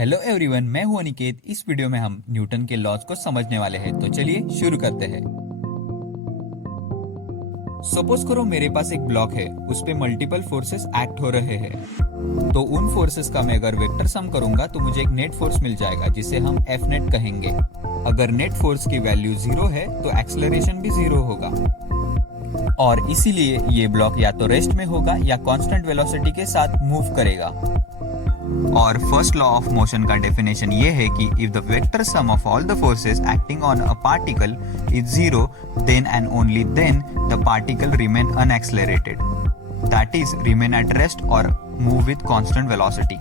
Hello everyone, मैं हूं अनिकेत। इस वीडियो में हम न्यूटन के लॉज को समझने वाले हैं, तो चलिए शुरू करते हैं। सपोज करो मेरे पास एक ब्लॉक है, उस पे मल्टीपल फोर्सेस एक्ट हो रहे हैं। तो उन फोर्सेस का मैं अगर वेक्टर सम करूंगा तो मुझे एक नेट फोर्स मिल जाएगा, जिसे हम एफ नेट कहेंगे। अगर नेट फोर्स की वैल्यू 0 है तो एक्सेलरेशन भी 0 होगा, और इसीलिए ये ब्लॉक या तो रेस्ट में होगा या कांस्टेंट वेलोसिटी के साथ मूव करेगा। और फर्स्ट लॉ ऑफ मोशन का डेफिनेशन ये है कि if the vector sum of all the forces acting on a particle is 0, then and only then the particle remain unaccelerated, that is remain at rest और move with constant velocity.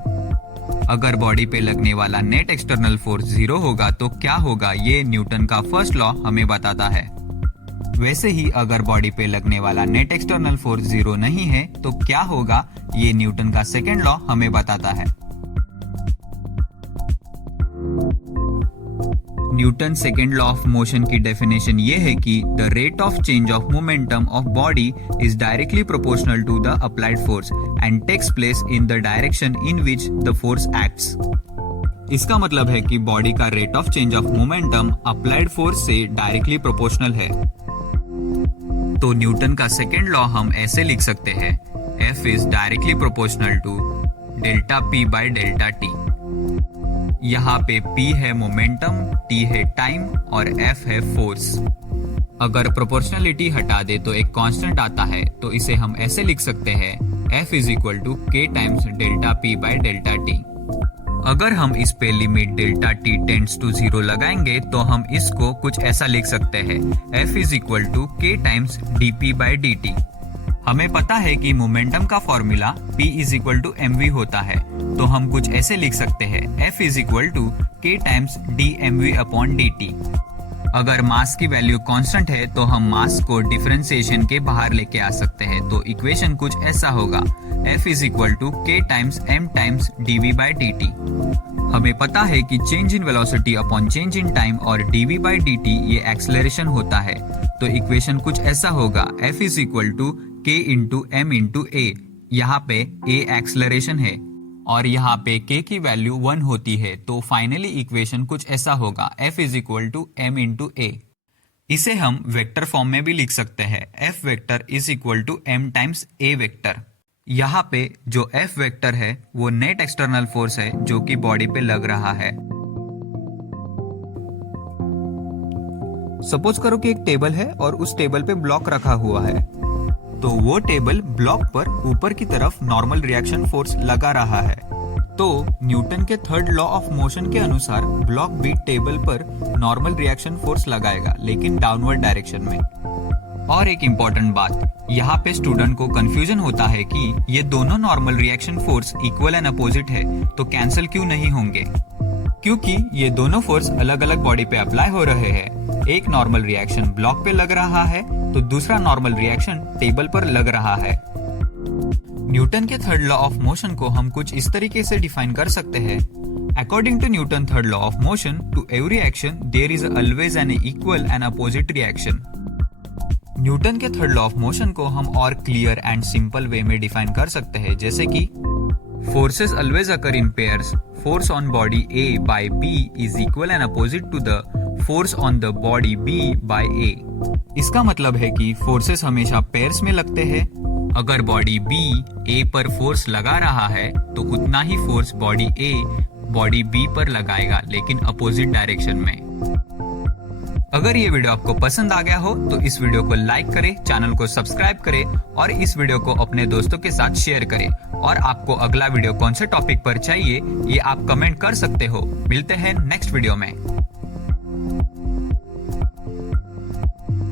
अगर body पे लगने वाला net external force 0 होगा तो क्या होगा, ये न्यूटन का फर्स्ट लॉ हमें बताता है। वैसे ही अगर बॉडी पे लगने वाला नेट एक्सटर्नल फोर्स 0 नहीं है तो क्या होगा, ये न्यूटन का सेकेंड लॉ हमें बताता है। Newton second law of motion की डेफिनेशन ये है कि the rate of change of momentum of body is directly proportional to the applied force and takes place in the direction in which the force acts. इसका मतलब है कि body का rate of change of momentum applied force से directly proportional है। तो Newton का second law हम ऐसे लिख सकते हैं, F is directly proportional to delta P by delta T। यहाँ पे P है मोमेंटम, T है टाइम और F है फोर्स। अगर प्रोपोर्शनलिटी हटा दे तो एक कांस्टेंट आता है, तो इसे हम ऐसे लिख सकते हैं, F is equal to K times delta P by delta T। अगर हम इस पे limit delta T tends to 0 लगाएंगे तो हम इसको कुछ ऐसा लिख सकते हैं, F is equal to K times dP by dt। हमें पता है कि मोमेंटम का formula P is equal to mv होता है, तो हम कुछ ऐसे लिख सकते हैं, F is equal to K times dmv upon dt। अगर मास की वैल्यू कांस्टेंट है तो हम मास को डिफरेंशिएशन के बाहर लेके आ सकते हैं, तो इक्वेशन कुछ ऐसा होगा, F is equal to K times m times dv bye dt। हमें पता है कि change in velocity upon change in time और dv बाय dt ये एक्सेलरेशन होता है, तो इक्वेशन कुछ ऐसा होगा, F is equal to K into m into a। यहाँ पे a एक्सेलरेशन है और यहाँ पे K की वैल्यू 1 होती है, तो फाइनली इक्वेशन कुछ ऐसा होगा, F is equal to m into a। इसे हम वेक्टर फॉर्म में भी लिख सकते हैं, F vector is equal to m times a vector. यहाँ पे जो F वेक्टर है वो नेट एक्सटर्नल फोर्स है जो कि बॉडी पे लग रहा है। सपोज करो कि एक टेबल है और उस टेबल पे ब्लॉक रखा हुआ है, तो वो टेबल ब्लॉक पर ऊपर की तरफ नॉर्मल रिएक्शन फोर्स लगा रहा है। तो न्यूटन के थर्ड लॉ ऑफ मोशन के अनुसार ब्लॉक भी टेबल पर नॉर्मल रिएक्शन फोर्स लगाएगा, लेकिन डाउनवर्ड डायरेक्शन में। और एक इम्पॉर्टेंट बात, यहाँ पे स्टूडेंट को कंफ्यूजन होता है कि ये दोनों normal reaction force equal and opposite है, तो कैंसिल क्यों नहीं होंगे, क्योंकि ये दोनों फोर्स अलग अलग बॉडी पे अप्लाई हो रहे हैं। एक नॉर्मल रिएक्शन ब्लॉक पे लग रहा है तो दूसरा नॉर्मल रिएक्शन टेबल पर लग रहा है। न्यूटन के थर्ड लॉ ऑफ मोशन को हम कुछ इस तरीके से डिफाइन कर सकते हैं, according to Newton third law of motion, to every action there is always an equal and opposite reaction. Newton के थर्ड लॉ ऑफ मोशन को हम और क्लियर एंड सिंपल वे में डिफाइन कर सकते हैं, जैसे कि forces always occur in pairs. Force on body A by B is equal and opposite to the force on the body B by A. इसका मतलब है कि फोर्सेस हमेशा पेयर्स में लगते हैं। अगर बॉडी B A पर फोर्स लगा रहा है तो उतना ही force body A body B पर लगाएगा, लेकिन अपोजिट डायरेक्शन में। अगर ये वीडियो आपको पसंद आ गया हो तो इस वीडियो को लाइक करें, चैनल को सब्सक्राइब करें और इस वीडियो को अपने दोस्तों के साथ शेयर करें। और आपको अगला वीडियो कौन से टॉपिक पर चाहिए ये आप कमेंट कर सकते हो। मिलते हैं नेक्स्ट वीडियो में।